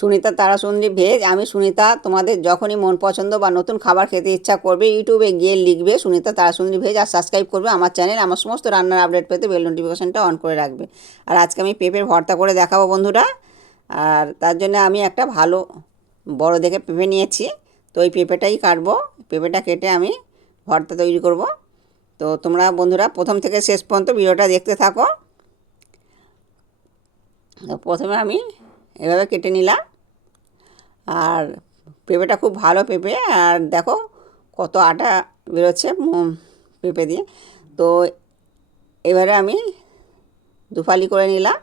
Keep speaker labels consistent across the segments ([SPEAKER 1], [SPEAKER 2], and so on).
[SPEAKER 1] Sunita Tarasundari veg. আমি সুনিতা, তোমাদের যখনই মন পছন্দ বা নতুন খাবার খেতে ইচ্ছা করবে, ইউটিউবে গিয়ে লিখবে, সুনিতা তারাসুন্দরী ভেজ, আর সাবস্ক্রাইব করবে আমার চ্যানেল আমার সমস্ত রান্নার আপডেট পেতে বেল নোটিফিকেশনটা অন করে রাখবে। আর আজকে আমি পেঁপের ভর্তা করে দেখাবো বন্ধুরা। আর তার জন্য আমি একটা ভালো, বড় দেখে পেঁপে নিয়েছি। তো ওই পেঁপেটাই কাটবো। পেঁপেটা কেটে আমি ভর্তা তৈরি করব। তো তোমরা বন্ধুরা, প্রথম থেকে শেষ পর্যন্ত ভিডিওটা দেখতে থাকো। তো প্রথমে আমি এভাবে কেটে নিলাম। আর পেঁপেটা খুব ভালো পেঁপে, আর দেখো কত আটা বেরোচ্ছে পেঁপে দিয়ে। তো এবারে আমি দুফালি করে নিলাম,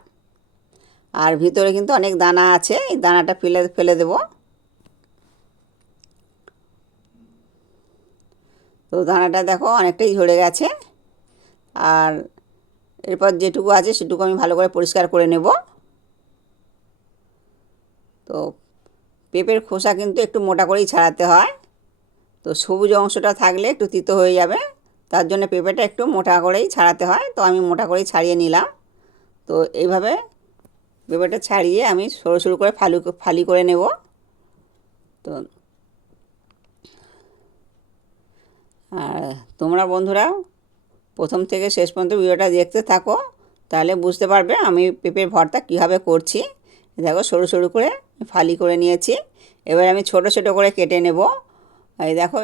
[SPEAKER 1] আর ভিতরে কিন্তু অনেক দানা আছে, এই দানাটা ফেলে ফেলে দেবো। তো দানাটা দেখো অনেকটাই ঝরে গেছে, আর এরপর যেটুকু আছে সেটুকু আমি ভালো করে পরিষ্কার করে নেব তো পেঁপের খোসা কিন্তু একটু মোটা করেই ছাড়াতে হয়। তো সবুজ অংশটা থাকলে একটু তিতো হয়ে যাবে। তার জন্য পেঁপেটা একটু মোটা করেই ছাড়াতে হয়। তো আমি মোটা করেই ছাড়িয়ে নিলাম। তো এইভাবে পেঁপেটা ছাড়িয়ে আমি সরু সরু করে ফালু, ফালি করে নেব। তো আর তোমরা বন্ধুরা, প্রথম থেকে শেষ পর্যন্ত ভিডিওটা দেখতে থাকো। তাহলে বুঝতে পারবে আমি পেঁপের ভর্তা কীভাবে করছি। দেখো সরু সরু করে ফালি করে নিয়েছি। এবার আমি ছোট ছোট করে কেটে নেব। এই দেখো,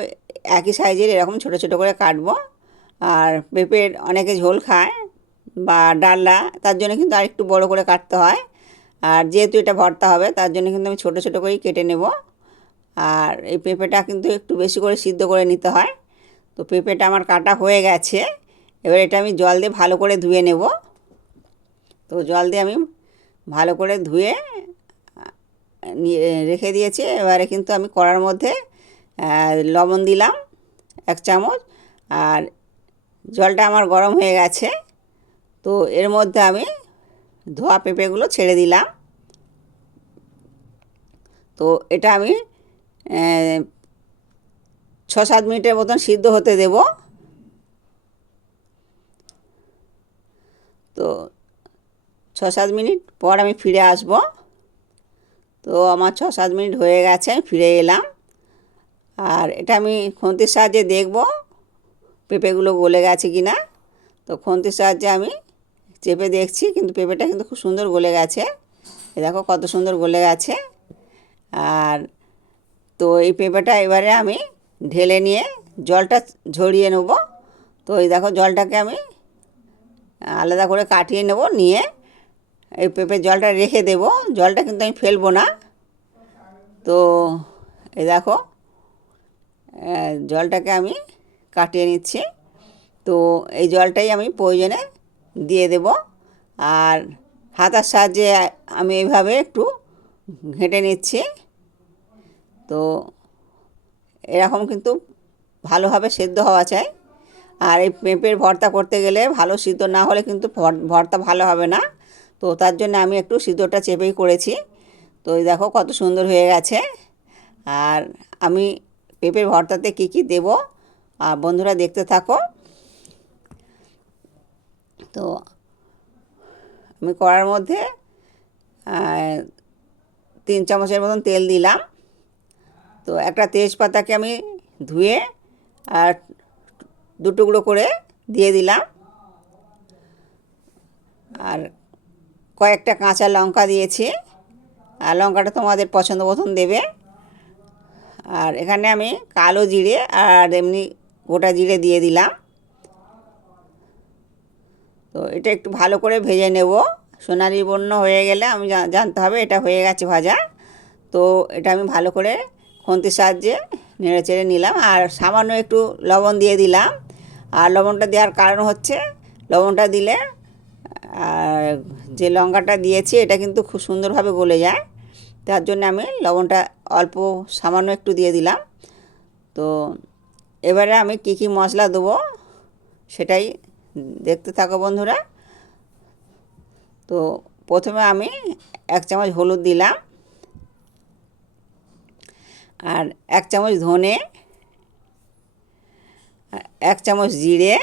[SPEAKER 1] একই সাইজের এরকম ছোট ছোট করে কাটবো। আর পেঁপের অনেকে ঝোল খায় বা ডালনা তার জন্য কিন্তু আরেকটু বড় করে কাটতে হয়। আর যেহেতু এটা ভর্তা হবে, তার জন্য কিন্তু আমি ছোট ছোট করেই কেটে নেব। আর এই পেঁপেটা কিন্তু একটু বেশি করে সিদ্ধ করে নিতে হয়। তো পেঁপেটা আমার কাটা হয়ে গেছে। এবার এটা আমি জল দিয়ে ভালো করে ধুয়ে নেব। তো জল দিয়ে আমি ভালো করে ধুয়ে নিয়ে রেখে দিয়েছি। এবারে কিন্তু আমি কড়ার মধ্যে লবণ দিলাম এক চামচ। আর জলটা আমার গরম হয়ে গেছে, তো এর মধ্যে আমি ধোয়া পেঁপেগুলো ছেড়ে দিলাম। তো এটা আমি ছ সাত মিনিটের মতন সিদ্ধ হতে দেব। তো ছ সাত মিনিট পর আমি ফিরে আসব। তো আমার ছ সাত মিনিট হয়ে গেছে, আমি ফিরে এলাম। আর এটা আমি খুন্তির সাহায্যে দেখব, পেঁপেগুলো গলে গেছে কি না তো খুন্তির সাহায্যে আমি চেপে দেখছি, কিন্তু পেঁপেটা কিন্তু খুব সুন্দর গলে গেছে। এ দেখো কত সুন্দর গলে গেছে। আর তো এই পেঁপেটা এবারে আমি ঢেলে নিয়ে জলটা ঝরিয়ে নেব। তো এই দেখো জলটাকে আমি আলাদা করে কাটিয়ে নেব, নিয়ে এই পেঁপের জলটা রেখে দেব। জলটা কিন্তু আমি ফেলব না। তো এই দেখো জলটাকে আমি কাটিয়ে নিচ্ছি। তো এই জলটাই আমি প্রয়োজনে দিয়ে দেব। আর হাতার সাহায্যে আমি এইভাবে একটু ঘেঁটে নিচ্ছি। তো এরকম কিন্তু ভালোভাবে সেদ্ধ হওয়া চাই। আর এই পেঁপের ভর্তা করতে গেলে ভালো সিদ্ধ না হলে কিন্তু ভর্তা ভালো হবে না। তো তার জন্য আমি একটু সিদ্ধটা চেপেই করেছি। তো এই দেখো কত সুন্দর হয়ে গেছে। আর আমি পেঁপের ভর্তাতে কী কী দেবো, আর বন্ধুরা দেখতে থাকো। তো আমি কড়ার মধ্যে তিন চামচের মতন তেল দিলাম। তো একটা তেজপাতাকে আমি ধুয়ে আর দু টুকরো করে দিয়ে দিলাম। আর কয়েকটা কাঁচা লঙ্কা দিয়েছি। আর লঙ্কাটা তোমাদের পছন্দ মতন দেবে। আর এখানে আমি কালো জিরে আর এমনি গোটা জিরে দিয়ে দিলাম। তো এটা একটু ভালো করে ভেজে নেব। সোনালি বর্ণ হয়ে গেলে আমি জানতে হবে এটা হয়ে গেছে ভাজা। তো এটা আমি ভালো করে খুন্তির সাহায্যে নেড়ে চেড়ে নিলাম। আর সামান্য একটু লবণ দিয়ে দিলাম। আর লবণটা দেওয়ার কারণ হচ্ছে, লবণটা দিলে আর যে লঙ্কাটা দিয়েছি, এটা কিন্তু খুব সুন্দরভাবে গলে যায়। তার জন্য আমি লবণটা অল্প সামান্য একটু দিয়ে দিলাম। তো এবারে আমি কী কী মশলা দেবো সেটাই দেখতে থাকো বন্ধুরা। তো প্রথমে আমি এক চামচ হলুদ দিলাম। আর এক চামচ ধনে। এক চামচ জিরে।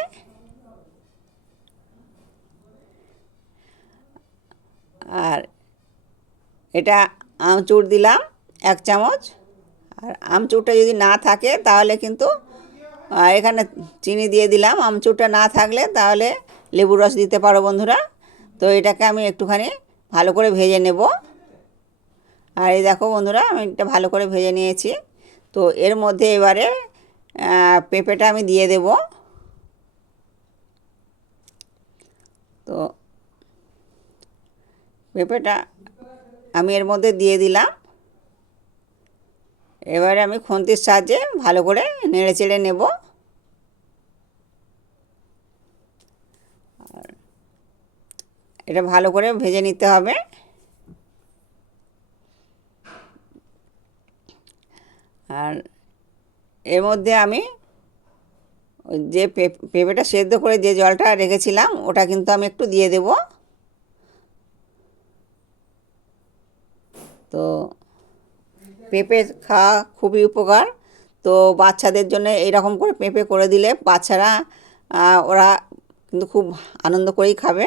[SPEAKER 1] আর এটা আমচুর দিলাম এক চামচ। আর আমচুরটা যদি না থাকে তাহলে কিন্তু এখানে চিনি দিয়ে দিলাম। আমচুরটা না থাকলে তাহলে লেবু রস দিতে পারো বন্ধুরা। তো এটাকে আমি একটুখানি ভালো করে ভেজে নেব। আর এই দেখো বন্ধুরা, আমি এটা ভালো করে ভেজে নিয়েছি। তো এর মধ্যে এবারে পেঁপেটা আমি দিয়ে দেব। তো পেঁপেটা আমি এর মধ্যে দিয়ে দিলাম। এবারে আমি খুন্তির সাহায্যে ভালো করে নেড়ে চেড়ে নেব। এটা ভালো করে ভেজে নিতে হবে। আর এর মধ্যে আমি যে পেঁপেটা সেদ্ধ করে যে জলটা রেখেছিলাম, ওটা কিন্তু আমি একটু দিয়ে দেব। তো পেঁপে খাওয়া খুবই উপকার। তো বাচ্চাদের জন্য এইরকম করে পেঁপে করে দিলে বাচ্চারা ওরা কিন্তু খুব আনন্দ করেই খাবে।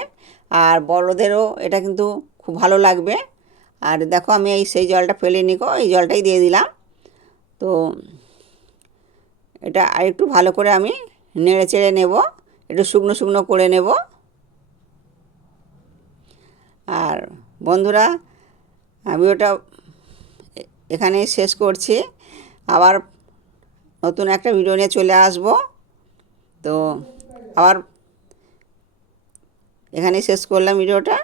[SPEAKER 1] আর বড়দেরও এটা কিন্তু খুব ভালো লাগবে। আর দেখো আমি এই সেই জলটা ফেলে নিকো এই জলটাই দিয়ে দিলাম। তো এটা আর একটু ভালো করে আমি নেড়ে চেড়ে নেব, একটু শুকনো শুকনো করে নেব। আর বন্ধুরা আমি ওটা এখানে শেষ করছি। আবার নতুন একটা ভিডিও নিয়ে চলে আসব। তো আবার এখানে শেষ করলাম ভিডিওটা